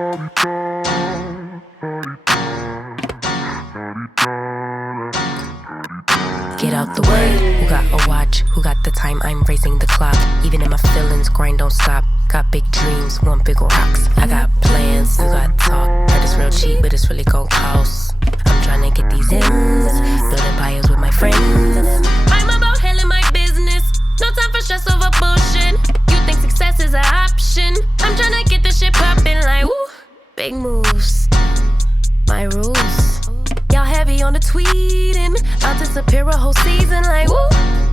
Get out the way. Who got a watch? Who got the time? I'm raising the clock. Even in my feelings, grind don't stop. Got big dreams, want big rocks. I got plans, you got talk. Heard it's real cheap, but it's really gon' cost. I'm trying to get these ends, building empires with my friends. I'm about handling my business. No time for stress over bullshit. You think success is an option? I'm trying to get this shit poppin' like woo. Big moves, my rules. Y'all heavy on the tweeting. I'll disappear a whole season like woo.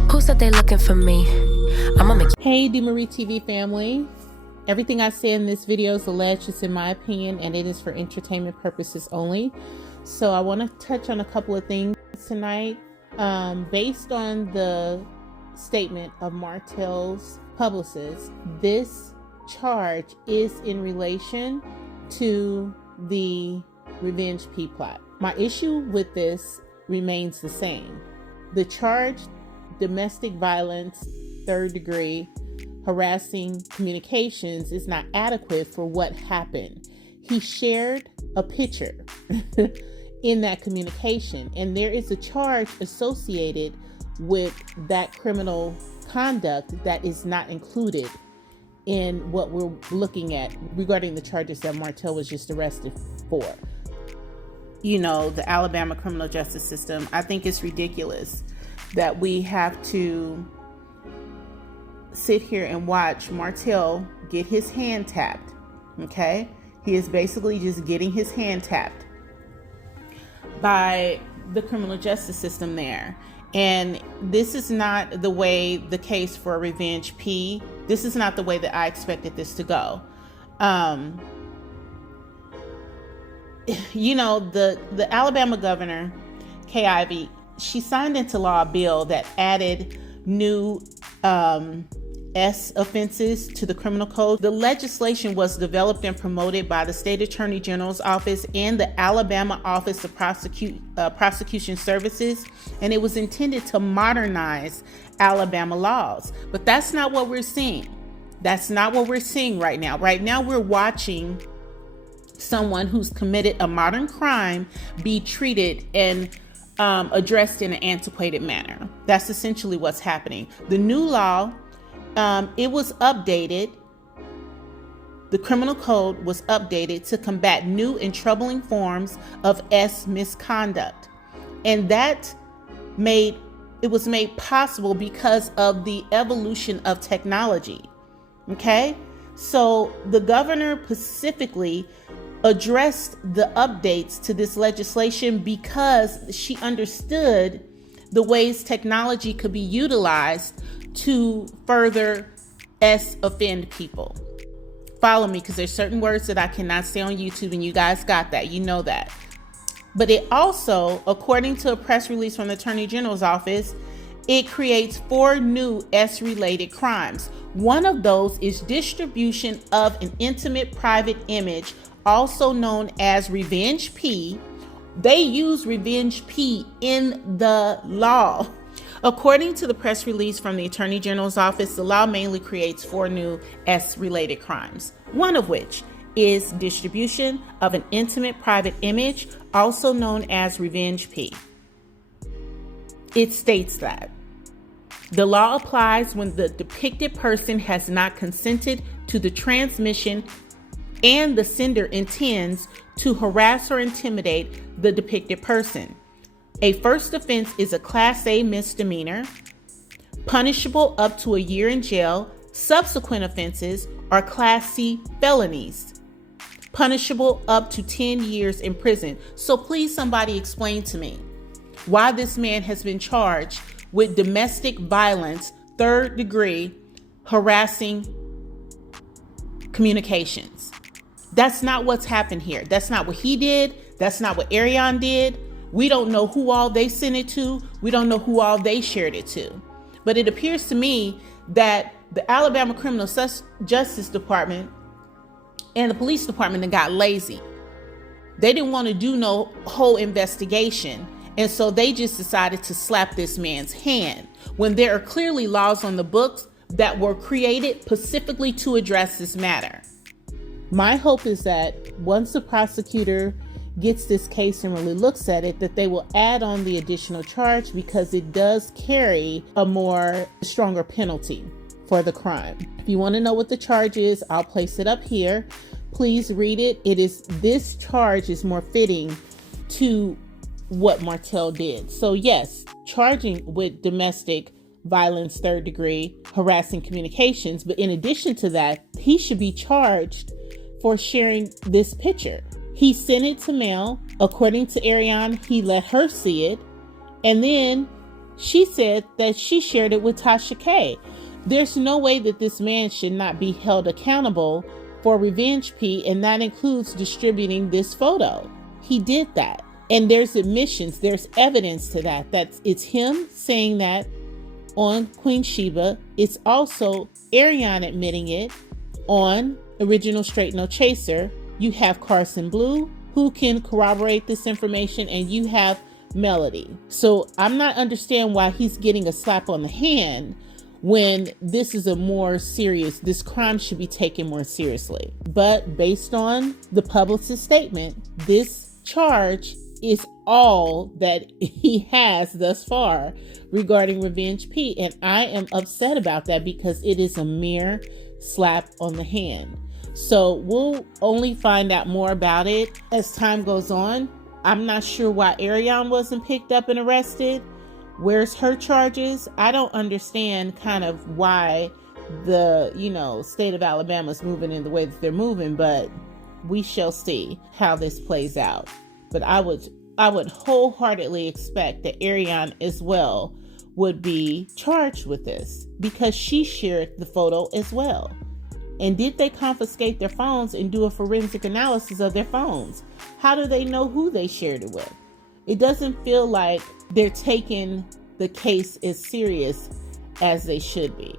Who said they looking for me? I'ma make. Hey DeMarie TV family. Everything I say in this video is alleged, it's in my opinion, and it is for entertainment purposes only. So I want to touch on a couple of things tonight. Based on the statement of Martell's publicist, this charge is in relation to the Revenge P plot. My issue with this remains the same. The charge, domestic violence, third degree, harassing communications, is not adequate for what happened. He shared a picture in that communication, and there is a charge associated with that criminal conduct that is not included in what we're looking at regarding the charges that Martel was just arrested for. You know, the Alabama criminal justice system, I think it's ridiculous that we have to sit here and watch Martel get his hand tapped. Okay? He is basically just getting his hand tapped by the criminal justice system there. And this is not the way the case for Revenge P. This is not the way that I expected this to go. You know, the Alabama governor, TeaV, she signed into law a bill that added new S offenses to the criminal code. The legislation was developed and promoted by the state attorney general's office and the Alabama Office of Prosecution Services, and it was intended to modernize Alabama laws. But that's not what we're seeing. That's not what we're seeing right now. Right now we're watching someone who's committed a modern crime be treated and addressed in an antiquated manner. That's essentially what's happening. The new law, it was updated. The criminal code was updated to combat new and troubling forms of S misconduct. And that was made possible because of the evolution of technology. Okay? So the governor specifically addressed the updates to this legislation because she understood the ways technology could be utilized to further offend people. Follow me, because there's certain words that I cannot say on YouTube, and you guys got that, you know that. But it also, according to a press release from the Attorney General's office, it creates 4 new S-related crimes. One of those is distribution of an intimate private image, also known as Revenge P. They use Revenge P in the law. According to the press release from the Attorney General's office, the law mainly creates 4 new S-related crimes, one of which is distribution of an intimate private image, also known as Revenge P. It states that the law applies when the depicted person has not consented to the transmission and the sender intends to harass or intimidate the depicted person. A first offense is a Class A misdemeanor, punishable up to a year in jail. Subsequent offenses are Class C felonies, punishable up to 10 years in prison. So please, somebody explain to me why this man has been charged with domestic violence, third degree, harassing communications. That's not what's happened here. That's not what he did. That's not what Ariane did. We don't know who all they sent it to. We don't know who all they shared it to. But it appears to me that the Alabama Criminal Justice Department and the police department got lazy. They didn't want to do no whole investigation. And so they just decided to slap this man's hand when there are clearly laws on the books that were created specifically to address this matter. My hope is that once the prosecutor gets this case and really looks at it, that they will add on the additional charge, because it does carry a more stronger penalty for the crime. If you want to know what the charge is, I'll place it up here. Please read it. This charge is more fitting to what Martel did. So yes, charging with domestic violence, third degree, harassing communications. But in addition to that, he should be charged for sharing this picture. He sent it to Mel. According to Ariane, he let her see it. And then she said that she shared it with Tasha K. There's no way that this man should not be held accountable for Revenge P, and that includes distributing this photo. He did that. And there's admissions, there's evidence to that. It's him saying that on Queen Sheba. It's also Ariane admitting it on Original Straight No Chaser. You have Carson Blue, who can corroborate this information, and you have Melody. So I'm not understanding why he's getting a slap on the hand when this is this crime should be taken more seriously. But based on the publicist's statement, this charge is all that he has thus far regarding Revenge P. And I am upset about that, because it is a mere slap on the hand. So we'll only find out more about it as time goes on. I'm not sure why Ariane wasn't picked up and arrested. Where's her charges? I don't understand kind of why the, state of Alabama is moving in the way that they're moving, but we shall see how this plays out. But I would wholeheartedly expect that Ariane as well would be charged with this, because she shared the photo as well. And did they confiscate their phones and do a forensic analysis of their phones? How do they know who they shared it with? It doesn't feel like they're taking the case as serious as they should be.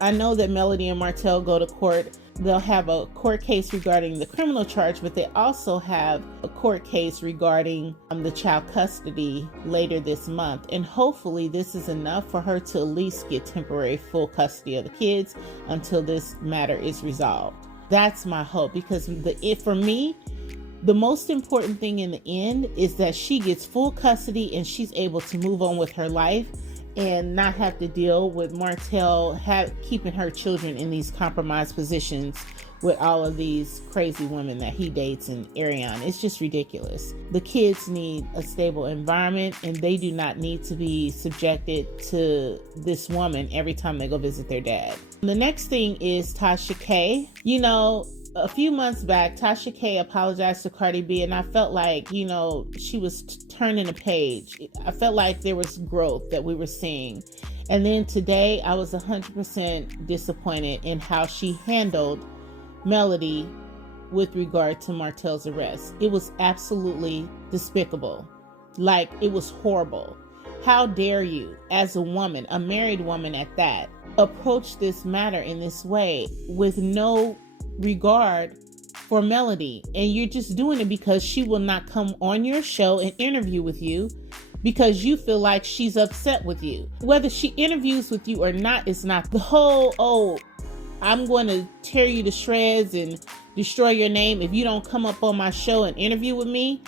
I know that Melody and Martel go to court. They'll have a court case regarding the criminal charge, but they also have a court case regarding the child custody later this month. And hopefully this is enough for her to at least get temporary full custody of the kids until this matter is resolved. That's my hope, because for me, the most important thing in the end is that she gets full custody and she's able to move on with her life and not have to deal with Martel keeping her children in these compromised positions with all of these crazy women that he dates and Ariane. It's just ridiculous. The kids need a stable environment, and they do not need to be subjected to this woman every time they go visit their dad. The next thing is Tasha K. A few months back, Tasha K apologized to Cardi B, and I felt like, she was turning a page. I felt like there was growth that we were seeing. And then today, I was 100% disappointed in how she handled Melody with regard to Martel's arrest. It was absolutely despicable. Like, it was horrible. How dare you, as a woman, a married woman at that, approach this matter in this way with no regard for Melody, and you're just doing it because she will not come on your show and interview with you because you feel like she's upset with you. Whether she interviews with you or not is not the whole, I'm going to tear you to shreds and destroy your name if you don't come up on my show and interview with me.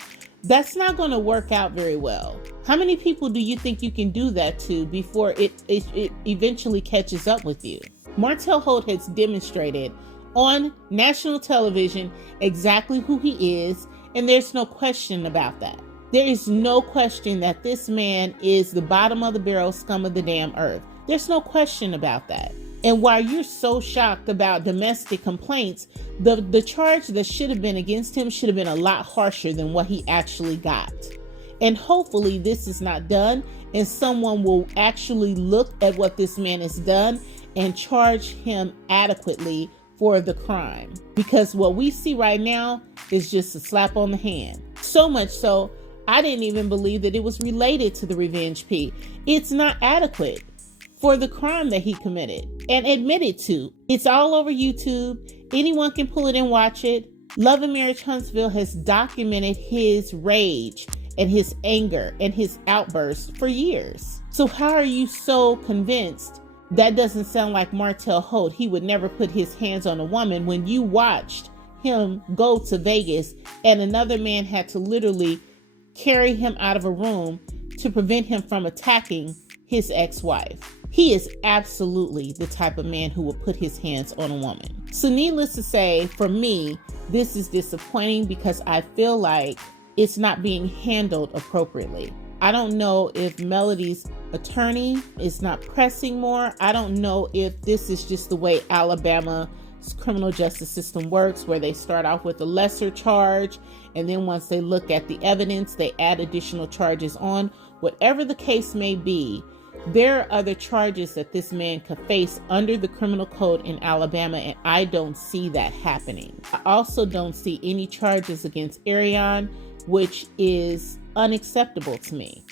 That's not going to work out very well. How many people do you think you can do that to before it eventually catches up with you? Martell Holt has demonstrated on national television exactly who he is, and there's no question about that. There is no question that this man is the bottom of the barrel, scum of the damn earth. There's no question about that. And while you're so shocked about domestic complaints, the charge that should have been against him should have been a lot harsher than what he actually got. And hopefully this is not done, and someone will actually look at what this man has done and charge him adequately for the crime. Because what we see right now is just a slap on the hand. So much so, I didn't even believe that it was related to the Revenge P. It's not adequate for the crime that he committed and admitted to. It's all over YouTube. Anyone can pull it and watch it. Love and Marriage Huntsville has documented his rage and his anger and his outbursts for years. So how are you so convinced that doesn't sound like Martell Holt? He would never put his hands on a woman when you watched him go to Vegas, and another man had to literally carry him out of a room to prevent him from attacking his ex-wife. He is absolutely the type of man who will put his hands on a woman. So needless to say, for me, this is disappointing because I feel like it's not being handled appropriately. I don't know if Melody's attorney is not pressing more. I don't know if this is just the way Alabama's criminal justice system works, where they start off with a lesser charge, and then once they look at the evidence, they add additional charges on. Whatever the case may be, there are other charges that this man could face under the criminal code in Alabama, and I don't see that happening. I also don't see any charges against Ariane, which is unacceptable to me.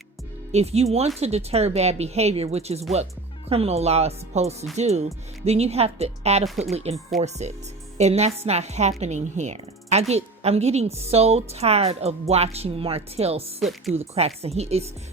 If you want to deter bad behavior, which is what criminal law is supposed to do, then you have to adequately enforce it. And that's not happening here. I'm getting so tired of watching Martel slip through the cracks, and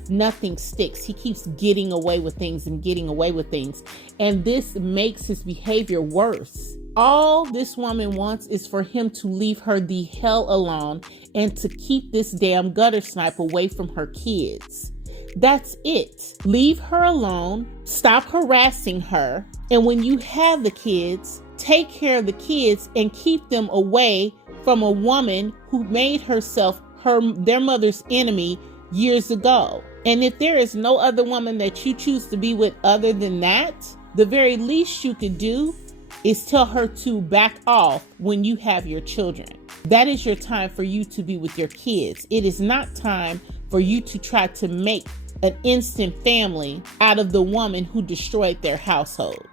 nothing sticks. He keeps getting away with things and getting away with things. And this makes his behavior worse. All this woman wants is for him to leave her the hell alone and to keep this damn gutter snipe away from her kids. That's it. Leave her alone, stop harassing her, and when you have the kids, take care of the kids and keep them away from a woman who made herself their mother's enemy years ago. And if there is no other woman that you choose to be with other than that, the very least you could do is tell her to back off when you have your children. That is your time for you to be with your kids. It is not time for you to try to make an instant family out of the woman who destroyed their household.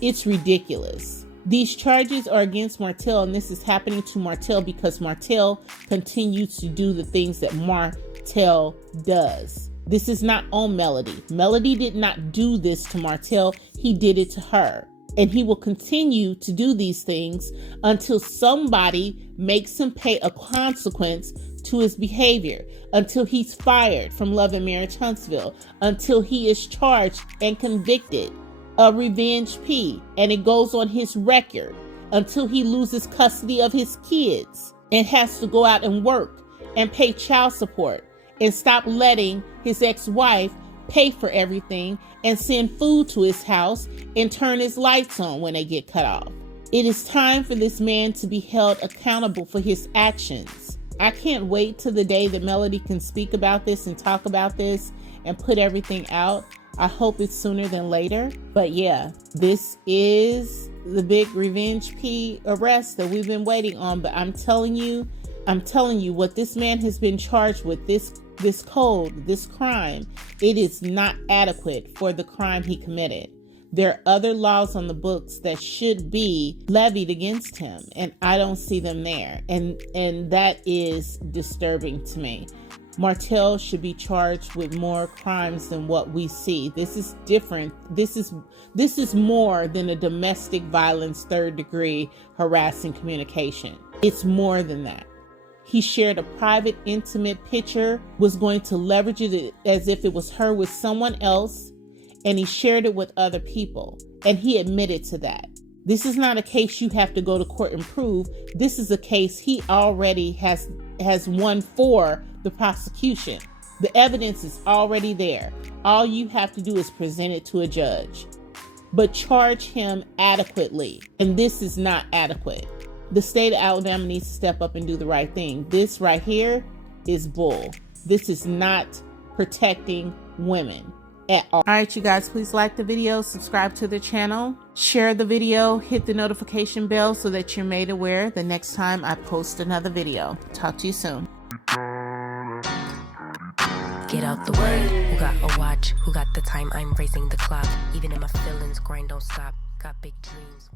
It's ridiculous. These charges are against Martel, and this is happening to Martel because Martel continues to do the things that Martel does. This is not on Melody. Melody did not do this to Martel. He did it to her. And he will continue to do these things until somebody makes him pay a consequence to his behavior, until he's fired from Love and Marriage Huntsville, until he is charged and convicted of revenge P, and it goes on his record, until he loses custody of his kids and has to go out and work and pay child support and stop letting his ex-wife pay for everything and send food to his house and turn his lights on when they get cut off. It is time for this man to be held accountable for his actions. I can't wait till the day that Melody can speak about this and talk about this and put everything out. I hope it's sooner than later. But yeah, this is the big Revenge P arrest that we've been waiting on. But I'm telling you what this man has been charged with, this code, this crime, it is not adequate for the crime he committed. There are other laws on the books that should be levied against him, and I don't see them there. And that is disturbing to me. Martel should be charged with more crimes than what we see. This is different. This is more than a domestic violence third-degree harassing communication. It's more than that. He shared a private, intimate picture, was going to leverage it as if it was her with someone else, and he shared it with other people, and he admitted to that. This is not a case you have to go to court and prove. This is a case he already has won for the prosecution. The evidence is already there. All you have to do is present it to a judge. But charge him adequately, and this is not adequate. The state of Alabama needs to step up and do the right thing. This right here is bull. This is not protecting women at all. All right, you guys, please like the video, subscribe to the channel, share the video, hit the notification bell so that you're made aware the next time I post another video. Talk to you soon. Get out the way. Who got a watch? Who got the time? I'm raising the clock. Even in my feelings, grind don't stop. Got big dreams.